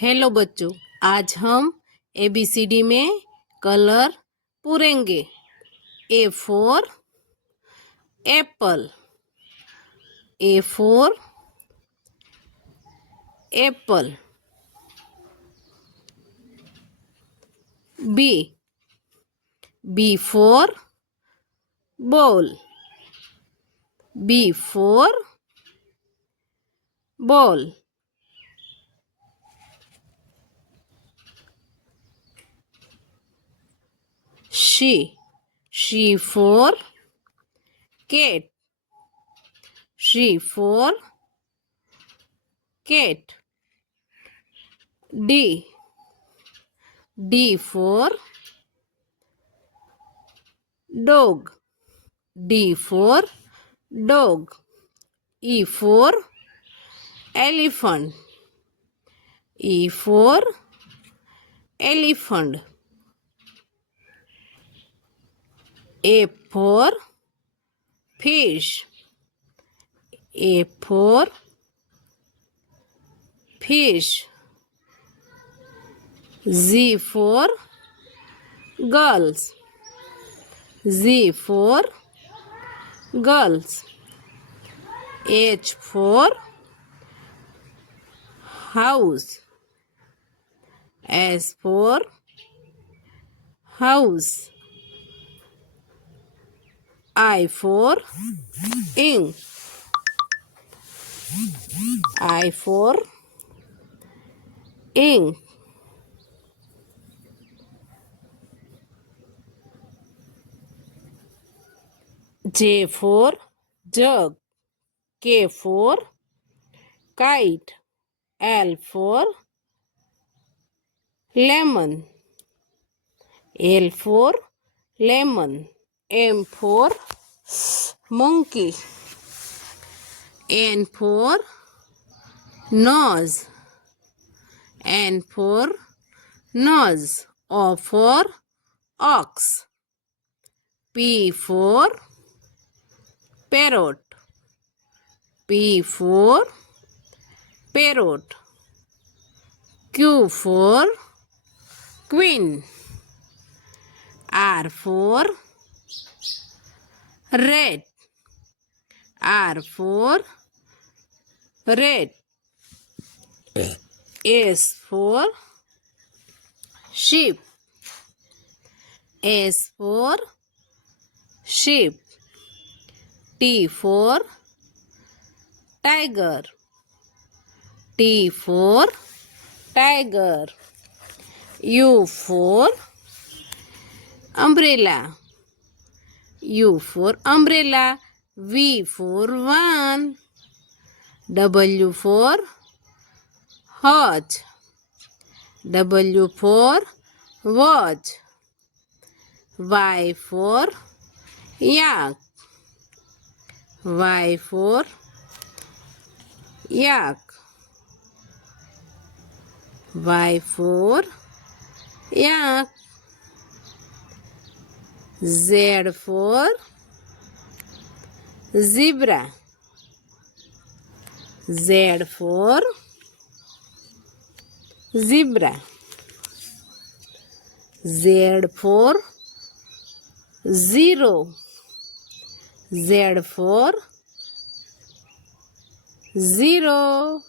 Hello बच्चों, आज हम ABCD में colour पूरेंगे। A for apple, A for apple. B for ball, B for ball. She for cat, she for cat. D for dog, D for dog. E for elephant, E for elephant. A for fish, A for fish. Z for girls, Z for girls. H for house, S for house. I for ink, I for ink. J for jug, K for kite, L for lemon, L for lemon. M for monkey, N for nose, N for nose. O for ox, P for parrot, P for parrot. Q for queen, R for red, R for red. S for sheep, S for sheep. T for tiger, T for tiger. U for umbrella, U for umbrella. V for van, W for watch, W for watch. Y for yak, Y for yak, Y for yak. Z for zebra, Z for zebra. Z for zero, Z for zero.